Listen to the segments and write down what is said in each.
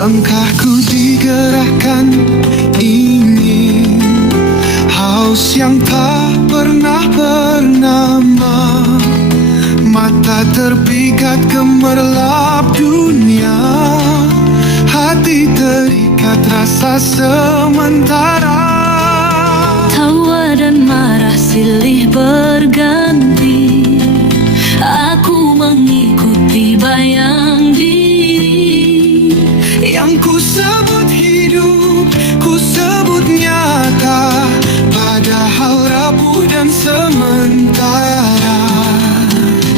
Langkahku digerakkan, ingin haus yang tak pernah bernama. Mata terpikat gemerlap dunia, hati terikat rasa sementara. Tawa dan marah silih berganti, aku mengikuti bayang diri. Yang ku sebut hidup, ku sebut nyata, padahal rapuh dan sementara.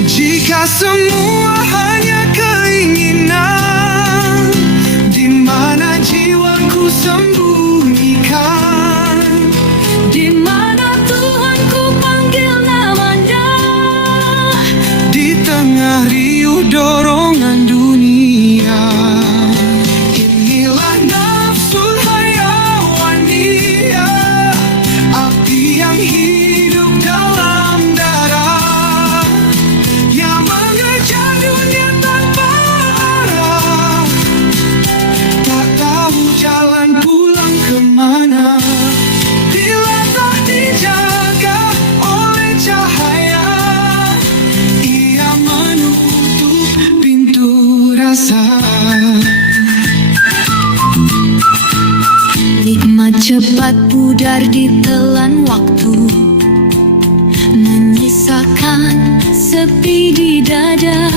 Jika semua hanya keinginan, di mana jiwaku sembunyikan? Di mana Tuhan ku panggil namanya? Di tengah riuh dorongan dunia, inilah nafsul hayawaniya, api yang hidup dalam darah, yang mengejar dunia tanpa arah, tak tahu jalan pulang kemana. Bila tak dijaga oleh cahaya, ia menutup pintu rasa. Nikmat cepat pudar ditelan waktu, menyisakan sepi di dada.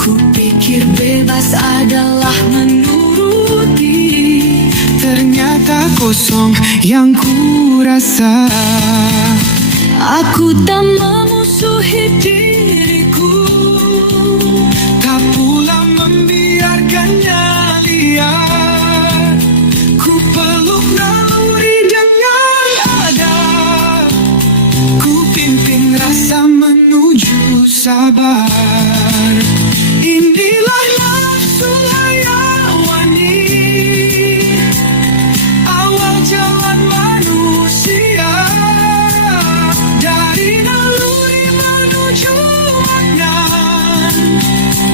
Kupikir bebas adalah menuruti, Ternyata kosong yang ku rasa. aku tak memusuhi diriku, Tak pula membiarkannya liar. Ku peluk naluri dengan adab, ku pimpin rasa menuju sabar. Inilah nafsul hayawani, awal jalan manusia, dari naluri menuju makna,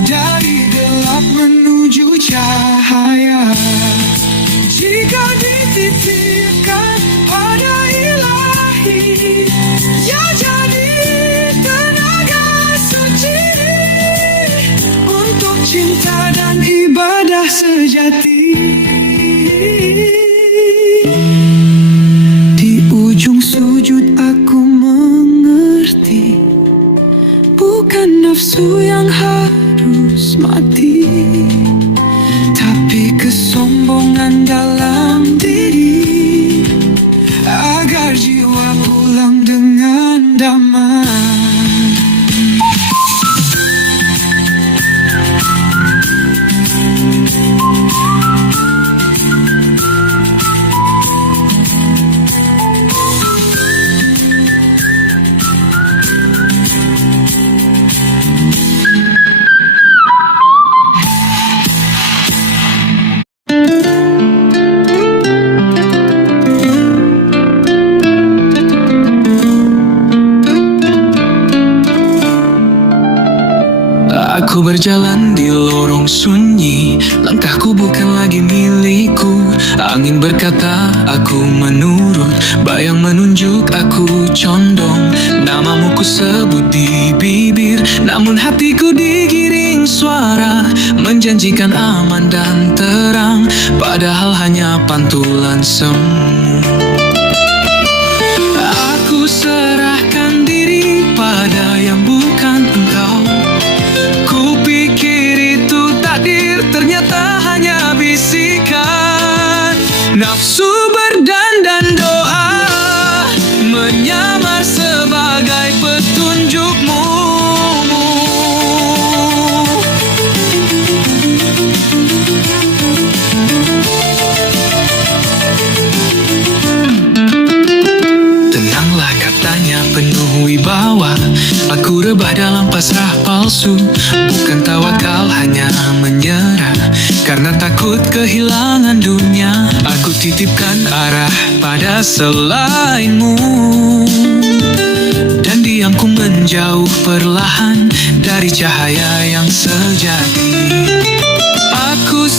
dari gelap menuju cahaya. Jika dititipkan pada ilahi, ya jadi tenaga suci untuk cinta dan ibadah sejati. Di ujung sujud aku mengerti, bukan nafsu yang harus mati, tapi kesombongan dalam diri, agar jiwa pulang dengan damai. Aku berjalan di lorong sunyi, langkahku bukan lagi milikku. Angin berkata aku menurut, bayang menunjuk aku condong. Namamu ku sebut di bibir, namun hatiku digiring suara, menjanjikan aman dan terang, padahal hanya pantulan semu. Aku serahkan diri pada yang bukan engkau. Kupikir itu takdir, ternyata hanya bisikan. Nafsu berdandan doa, menyamar sebagai petunjukmu. Tenanglah katanya penuh wibawa, aku rebah dalam pasrah palsu. Bukan tawakal, hanya menyerah, karena takut kehilangan dunia. Aku titipkan arah pada selainmu, dan diamku menjauh perlahan dari cahaya yang sejati. Aku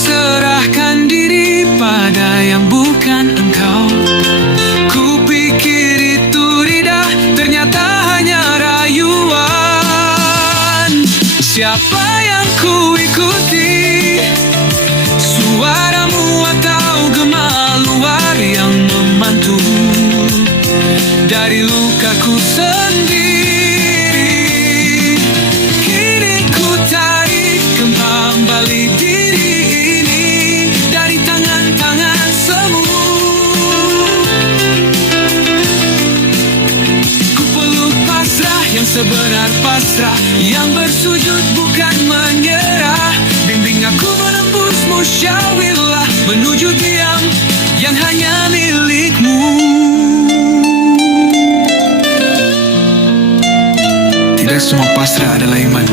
sebenar pasrah, yang bersujud bukan menyerah. Bimbing aku menembus musyawilah, menuju diam yang hanya milikmu. Tidak semua pasrah adalah iman,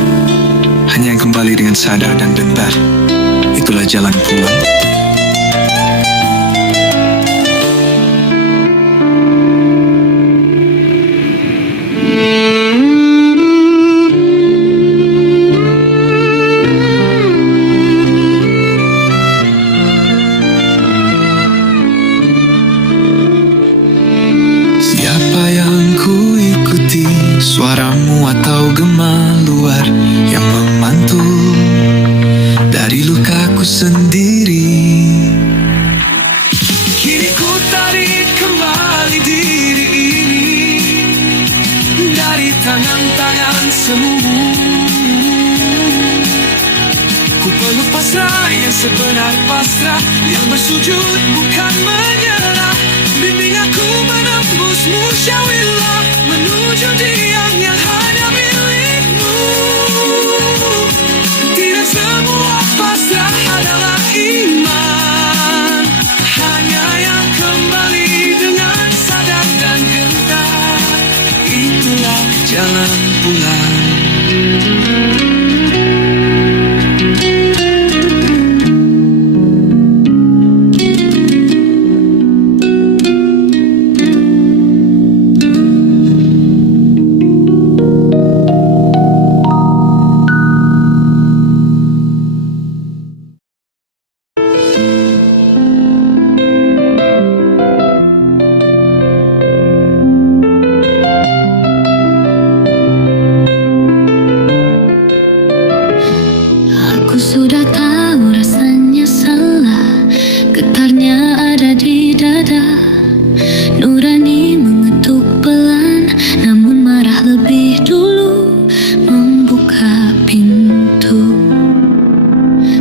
hanya yang kembali dengan sadar dan gentar, itulah jalan pulang. Siapa yang ku ikuti, suaramu atau gema luar yang memantul dari lukaku sendiri? Kini ku tarik kembali diri ini dari tangan-tangan semu. Ku peluk pasrah yang sebenar pasrah, yang bersujud bukan menyerah. Bimbing aku menembus musyawilah, menuju diam yang hanya milikmu. Tidak semua pasrah adalah iman, hanya yang kembali dengan sadar dan gentar, itulah jalan pulang. Aku sudah tahu rasanya salah, getarnya ada di dada. Nurani mengetuk pelan, namun marah lebih dulu membuka pintu.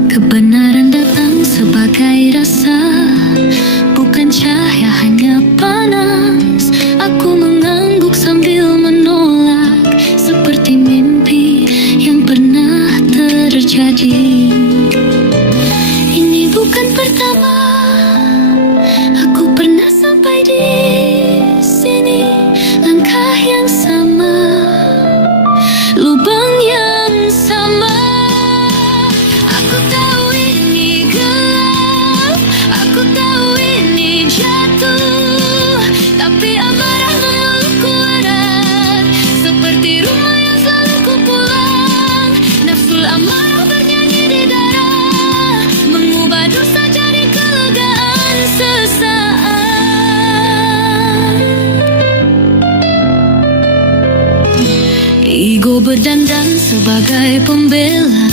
Kebenaran datang sebagai rasa, bukan cahaya hanya panas. Aku mengangguk sambil menolak, seperti mimpi yang pernah terjadi. Ini bukan pertama aku pernah sampai di sini. Langkah yang sama, lubang yang sama. Aku tahu ini gelap, aku tahu ini jatuh, tapi amarah memelukku erat, seperti rumah yang selalu ku pulang. Nafsu amarah bernyanyi di dada, mengubah dosa jadi kelegaan sesaat. Ego berdandan sebagai pembela,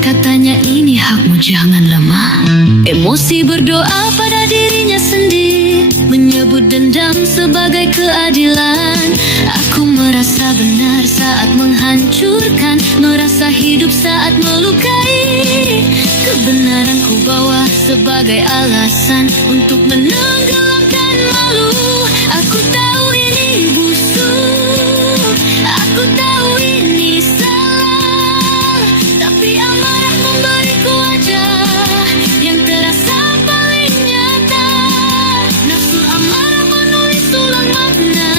katanya ini hakmu jangan lemah. Emosi berdoa pada dirinya sendiri, menyebut dendam sebagai keadilan. Aku merasa benar saat menghancurkan, merasa hidup saat melukai. Kebenaran ku bawa sebagai alasan untuk menenggelamkan malu. Aku tahu ini busuk, aku tahu ini salah, tapi amarah memberiku wajah yang terasa paling nyata. Nafsu amarah menulis ulang makna,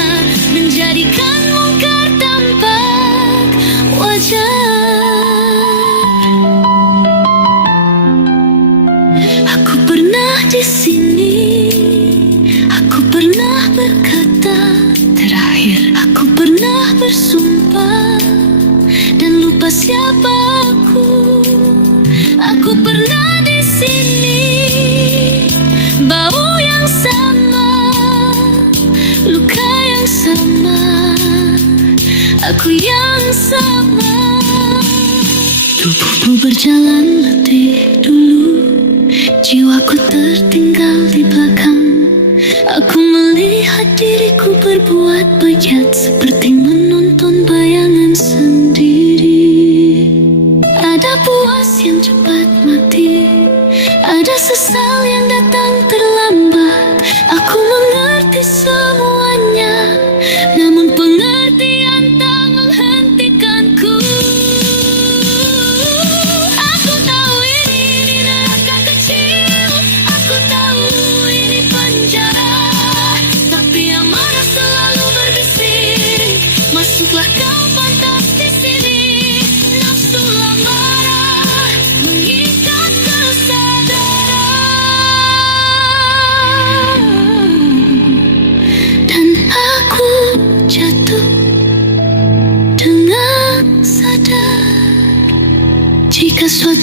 menjadikan mungkar tampak wajar. Aku pernah di sini, aku pernah berkata terakhir, aku pernah bersumpah dan lupa siapa aku. Aku pernah di sini, bau yang sama, luka yang sama, aku yang sama. Tubuhmu berjalan letih dulu, jiwaku tertinggal di belakang. Aku melihat diriku berbuat bejat, seperti menonton bayangan sendiri. Ada puas yang cepat mati, ada sesal yang datang terlambat. Aku mengerti semuanya, namun pengertian tak menghargai.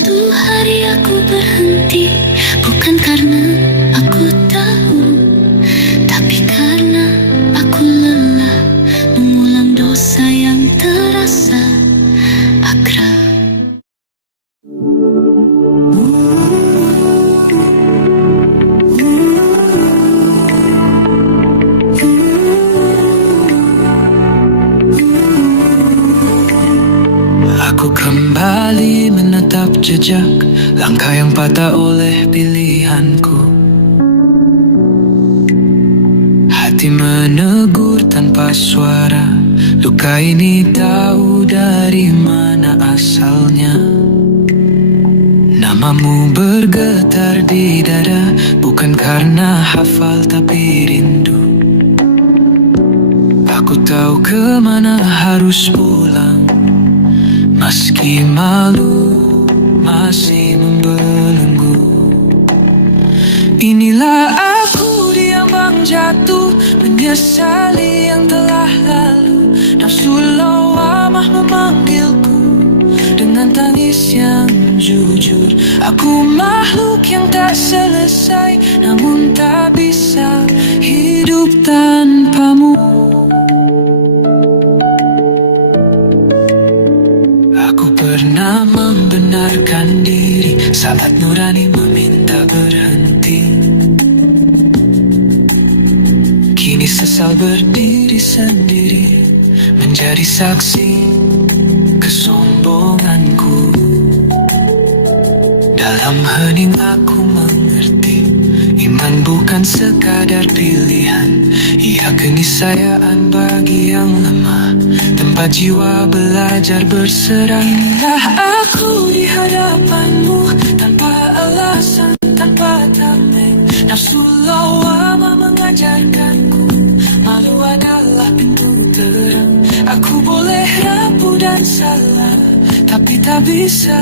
Suatu hari aku berhenti, bukan karena aku tahu, tapi karena aku lelah mengulang dosa yang terasa akrab. Aku kembali menatap jejak langkah yang patah oleh pilihanku. Hati menegur tanpa suara, luka ini tahu dari mana asalnya. Namamu bergetar di dada, bukan karena hafal tapi rindu. Aku tahu kemana harus pulang, meski malu masih membelenggu. Inilah aku diambang jatuh, menyesali yang telah lalu. Nafsu lawamah memanggilku dengan tangis yang jujur. Aku makhluk yang tak selesai, namun tak bisa hidup tanpamu. Aku pernah membenarkan diri saat nurani meminta berhenti. Kini sesal berdiri sendiri, menjadi saksi kesombonganku. Dalam hening aku mengerti, iman bukan sekadar pilihan, ia keniscayaan bagi yang lemah, tempat jiwa belajar berserah. Inilah aku di hadapanmu, tanpa alasan, tanpa tameng. Nafsu lawamah mengajarkanku, malu adalah pintu terang. Aku boleh rapuh dan salah, tapi tak bisa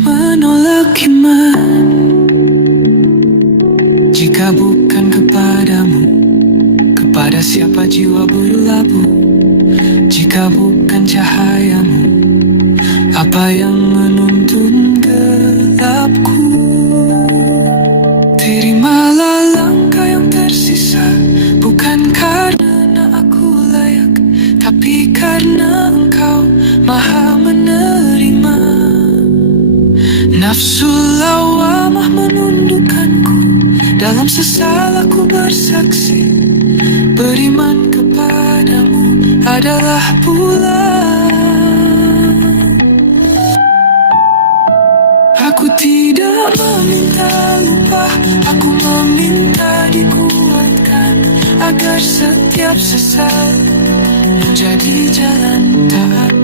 menolak iman. Jika bukan kepadamu, kepada siapa jiwa berlabuh? Jika bukan cahayamu, apa yang menuntun gelapku? Terimalah langkah yang tersisa, bukan karena aku layak, tapi karena Engkau maha menerima. Nafsu lawamah menundukkanku, dalam sesal aku bersaksi, beriman kepadamu adalah pulang. Aku tidak meminta lupa, aku meminta dikuatkan, agar setiap sesal menjadi jalan taat.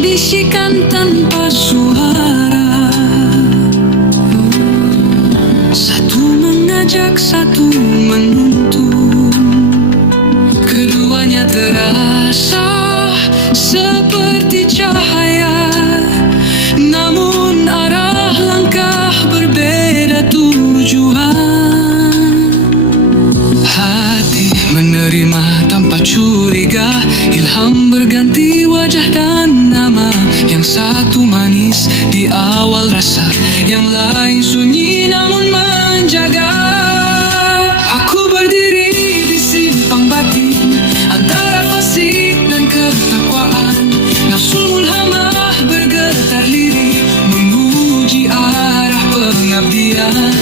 Bisikan tanpa suara, satu mengajak, satu menuntun. Keduanya terasa seperti cahaya, namun arah langkah berbeda tujuan. Hati menerima tanpa curiga, ilham berganti wajah dan nama. Yang satu manis di awal rasa, yang lain sunyi namun menjaga. Aku berdiri di simpang batin, antara fasik dan ketakwaan. Nafsu mulhamah bergetar lirih, memuji arah pengabdian.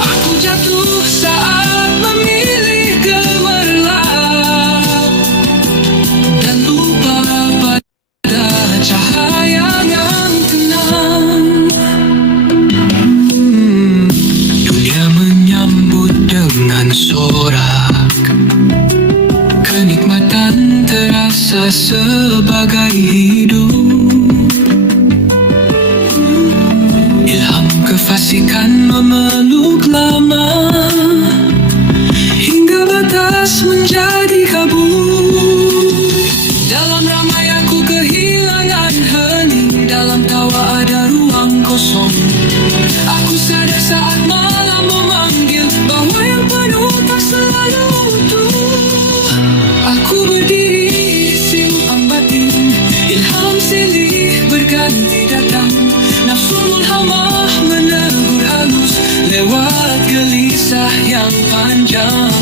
Aku jatuh saat memilih gemerlap, dan lupa pada cahaya yang tenang. bagai hidup. Ilham kefasikan memeluk lama hingga batas menjadi kabut. Dalam ramai aku kehilangan hening, dalam tawa ada ruang kosong. Aku sadar saat malam memanggil bahwa yang penuh tak selalu utuh. Aku berdiri di simpang batin, ilham silih berganti datang. Nafsu mulhamah menegur halus lewat gelisah yang panjang.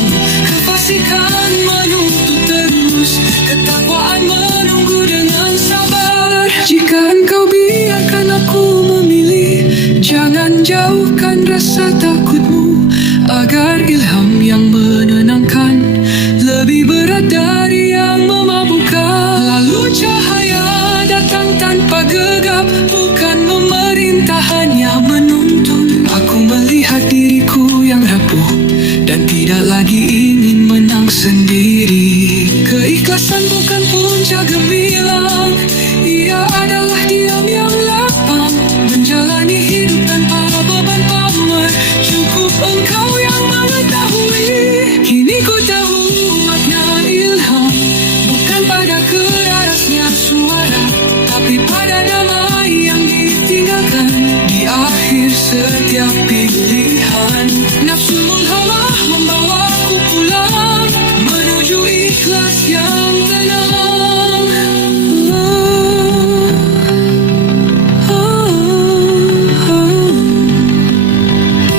Kefasikan menuntut terus, ketakwaan menunggu dengan sabar. Jika engkau biarkan aku memilih, jangan jauhkan rasa takutmu, agar ilham yang menenangkan lebih berat dari yang memabukkan. Lalu cahaya datang tanpa gegap, bukan memerintah hanya menuntun. Aku melihat diriku yang rapuh dan tidak lagi ingin menang sendiri. Keikhlasan bukan puncak gemilang, ia adalah diam yang lapang, menjalani hidup tanpa beban pamer. Cukup engkau yang mengetahui. Kini ku tahu makna ilham bukan pada kerasnya suara, tapi pada damai yang ditinggalkan di akhir setiap pilihan. Nafsu mulhamah membawaku pulang menuju ikhlas yang tenang.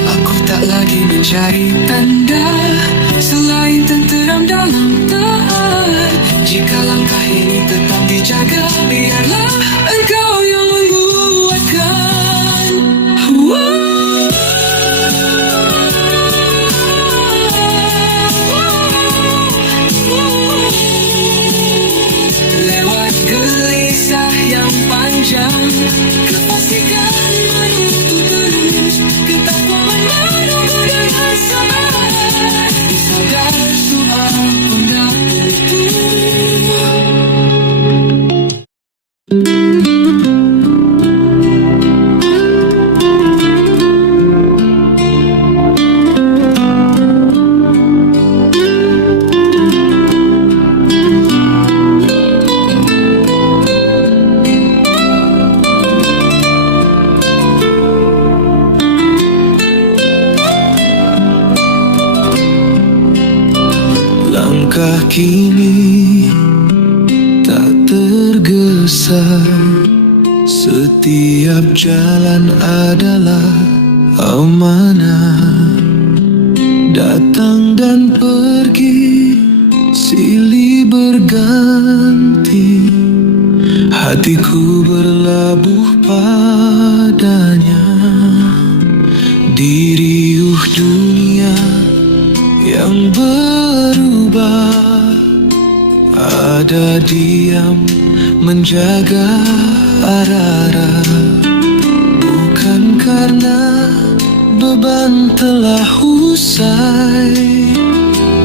Aku tak lagi mencari tanda selain tenteram dalam taat. Jika langkah ini tetap dijaga, biarlah engkau yang menguatkan. Lewat gelisah yang panjang, kefasikan menuntut terus, ketakwaan menunggu dengan sabar. Sadar Tuhan pendapatku. Langkah kini tak tergesa, setiap jalan adalah amanah. Datang dan pergi silih berganti, hatiku berlabuh padanya. Diriuh dunia yang berubah, ada diam menjaga arah-arah. Bukan karena beban telah usai,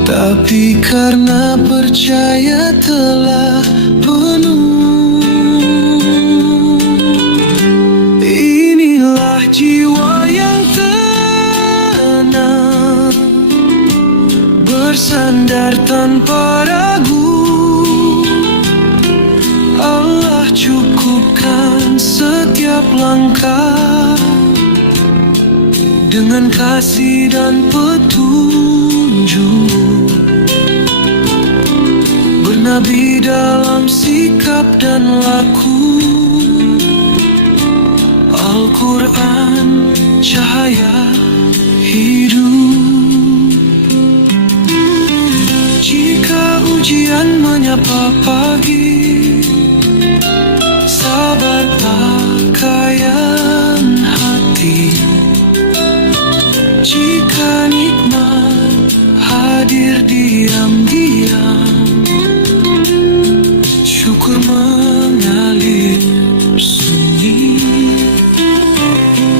tapi karena percaya telah penuh. Inilah jiwa yang tenang, bersandar tanpa ragu. Allah cukupkan setiap langkah dengan kasih dan petunjuk. Bernabi dalam sikap dan laku, Al-Quran cahaya hidup. Jika ujian menyapa pagi, sabar pakaian hati. Jika nikmat hadir diam-diam, syukur mengalir sunyi.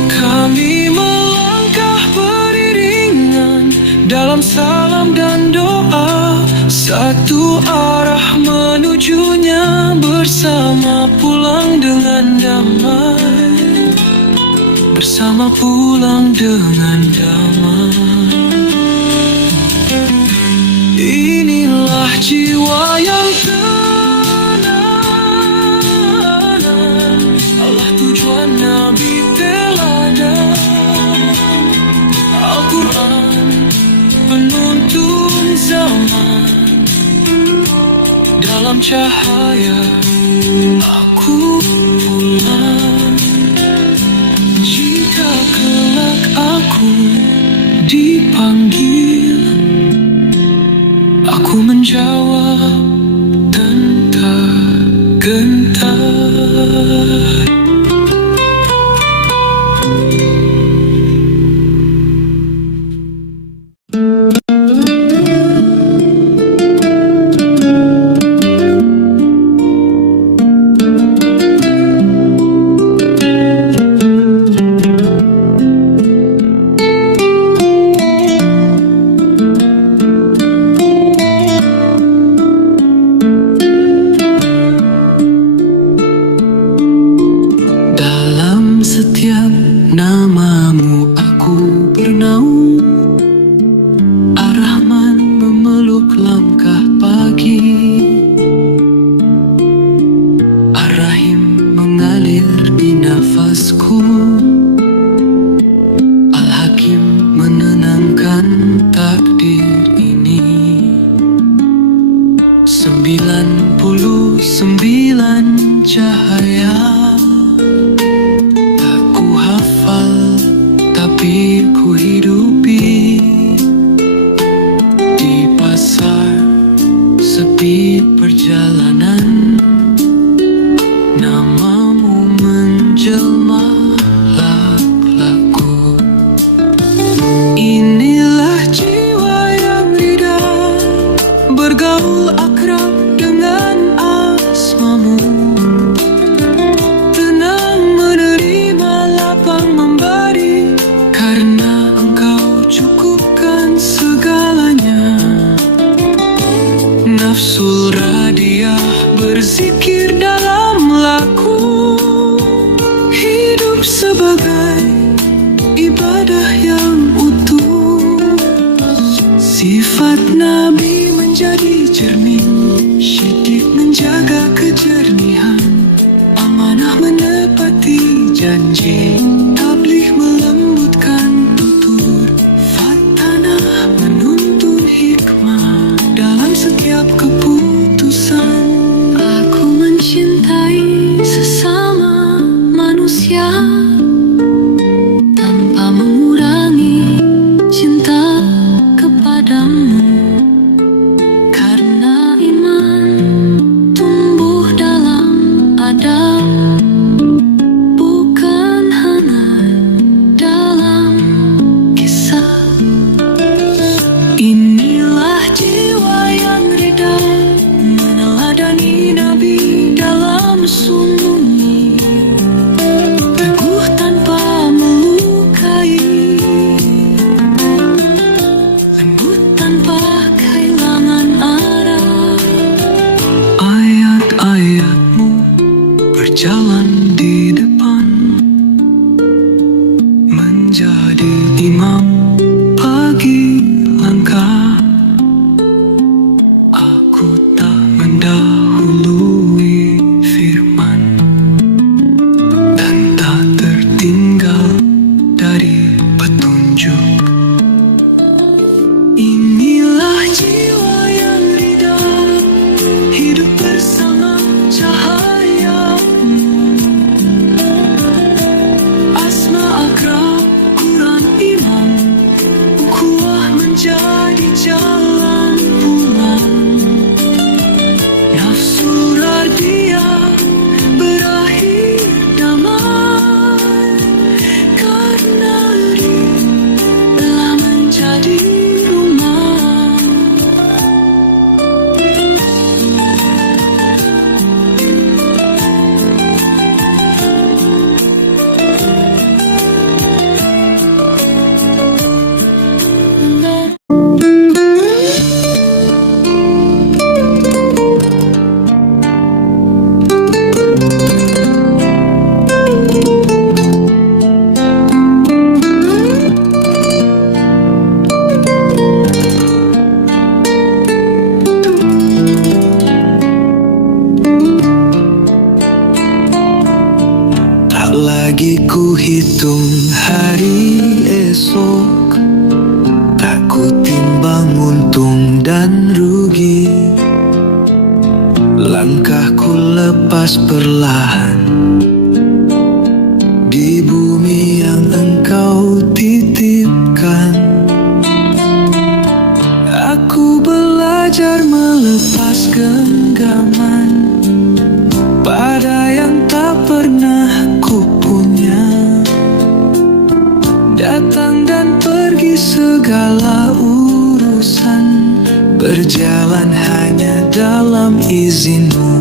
Kami melangkah beriringan dalam salam dan doa, satu arah menujunya bersama. dan damai, bersama pulang dengan damai. Inilah jiwa yang tenang, Allah tujuan Nabi teladan, Al-Quran penuntun zaman. Dalam cahaya aku pulang. Jika kelak aku dipanggil, aku menjawab tanpa gentar. Setiap namamu aku bernaung, Ar-Rahman memeluk langkah pagi, Ar-Rahim mengalir di nafasku, Al-Hakim menenangkan takdir ini. 99 cahaya tapi ku hidupi. Di pasar sepi perjalanan, namamu menjelma laku. Inilah jiwa yang lidah, bergaul akrab dengan asmamu, tenang menerima, lapang memberi, karena engkau cukupkan segalanya. Nafsul radiah berzikir dalam laku, hidup sebagai ibadah yang utuh. Sifat Nabi menjadi cermin, syidik menjaga kejernihan, amanah menepati janji, tabligh melembutkan tutur, fatanah menuntun hikmah dalam setiap keputusan. Aku mencintai sesama manusia tanpa mengurangi cinta kepadamu, karena iman tumbuh dalam adab, bukan hanya lagi ku hitung hari esok, tak ku timbang untung dan rugi. Langkahku lepas perlahan di bumi yang engkau titipkan. Aku belajar melepas genggaman pada yang tak pernah ku punya. Datang dan pergi segala urusan, berjalan hanya dalam izinmu.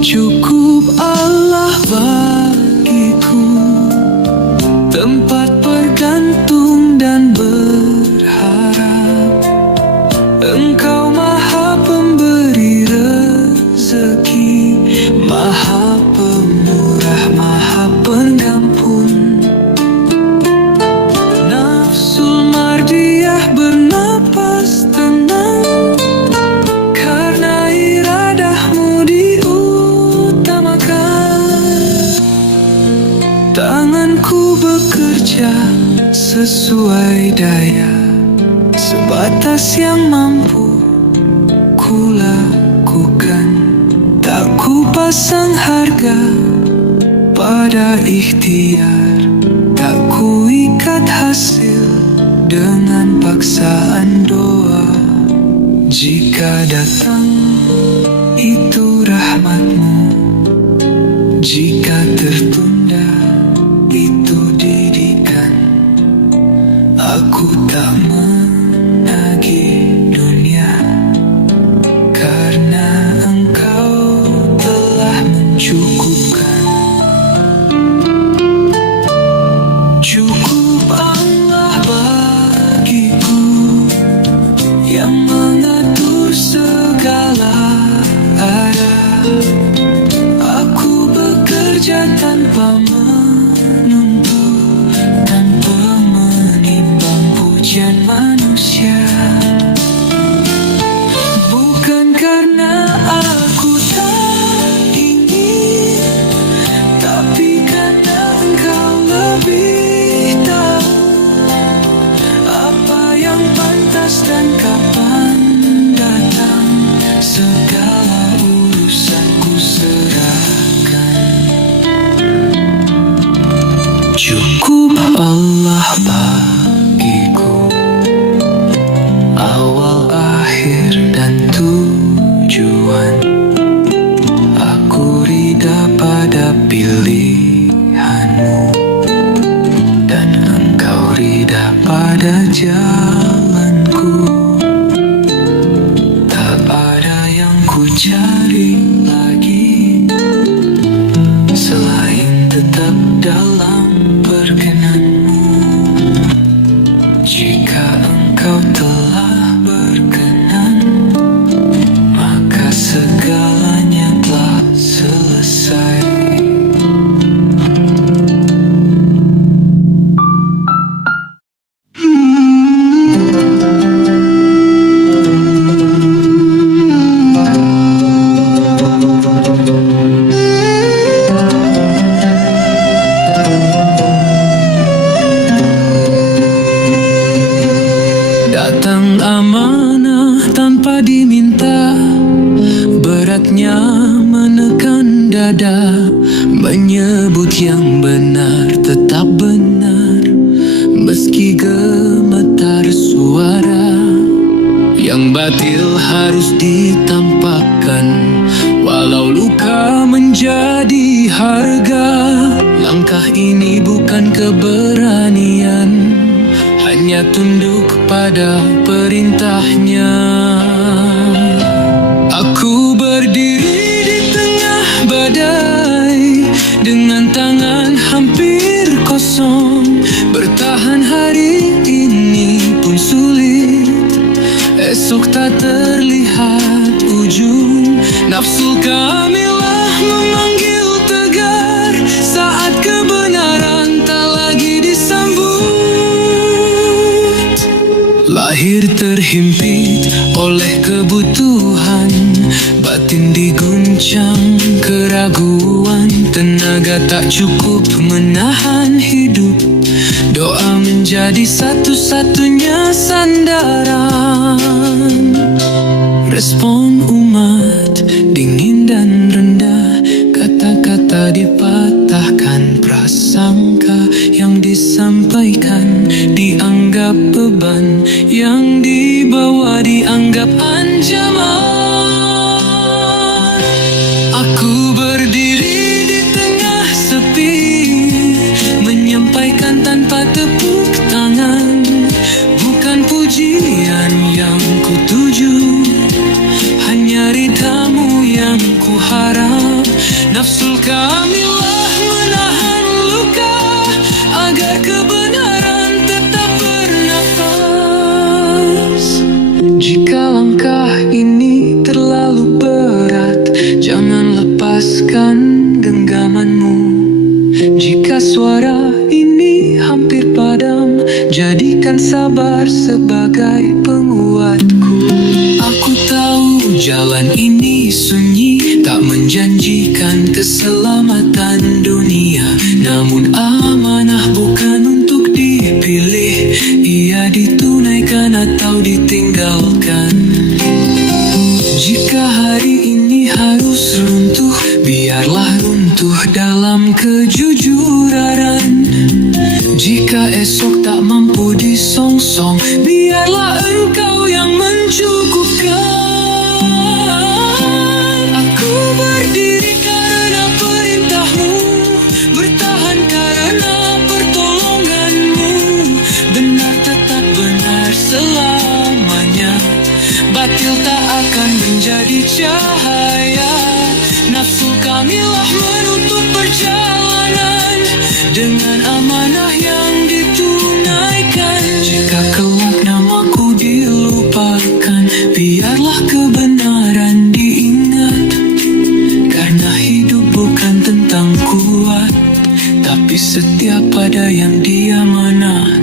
Cukup Allah bagiku tempat bergantung dan berharap. Engkau Maha Pemberi rezeki, Maha Pemurah, Maha Pengampun. Nafsul mardiyah bernapas tenang karena iradahmu diutamakan. Tanganku bekerja sesuai daya, sebatas yang mampu ku lakukan. Tak ku pasang harga pada ikhtiar, tak ku ikat hasil dengan paksaan doa. Jika datang itu rahmatmu, jika tertunda itu didikan. Aku tak menagih dunia karena engkau telah mencukupkan. Cukup Allah bagiku yang mengatur segala arah. Aku bekerja tanpa menuntut, tanpa menimbang pujian manusia. Bukan karena aku tak ingin, tapi karena engkau lebih tahu apa yang pantas dan kapan datang. Segala urusanku serahkan. Cukup Allah bagiku awal, akhir, dan tujuan. Aku rida pada pilihanmu dan engkau rida pada jalanku. Tak ada yang ku cari lagi selain tetap dalam perkenanmu. Jika engkau telah berkenan, maka segalanya telah selesai. Datang amanah tanpa diminta, beratnya menekan dada. Menyebut yang benar tetap benar, meski gemetar suara. Yang batil harus ditampakkan, walau luka menjadi harga. Langkah ini bukan keberanian, hanya tunduk pada perintahnya. Aku berdiri di tengah badai dengan tangan hampir kosong. Bertahan hari ini pun sulit, esok tak terlihat ujung. Nafsu kamilah memanggil tegar saat kebenaran tak lagi disambut. Lahir terhimpit oleh kebutuhan, batin diguncang keraguan, tenaga tak cukup menahan hidup, doa menjadi satu-satunya sandaran. Respon umat dingin dan rendah, kata-kata dipatahkan, prasangka yang disampaikan dianggap beban, yang dibawa dianggap ancaman. Aku berdiri di tengah sepi, menyampaikan tanpa tepuk tangan, bukan pujian yang kutuju, hanya ridhamu yang kuharap. Nafsul kamilah menahan luka, agar kebenaran tetap bernafas. Jika langkah ini terlalu berat, jangan lepaskan genggamanmu. Jika suara ini hampir padam, jadikan sabar sebagai penguatku. Aku tahu jalan ini sunyi, tak menjanjikan keselamatan dunia, namun amanah bukan untuk dipilih, ia ditunaikan atau ditinggalkan. Jika hari ini harus runtuh, biarlah runtuh dalam kejujuran. Jika esok tak mampu disongsong, biarlah engkau yang mencukupkan. Aku berdiri karena perintahmu, bertahan karena pertolonganmu. Benar tetap benar selamanya, batil tak akan menjadi cahaya. Nafsu kamilah menutup perjalanan dengan amanah yang ditunaikan. Jika kelak namaku dilupakan, biarlah kebenaran diingat, karena hidup bukan tentang kuat, tapi setia pada yang diamanahkan.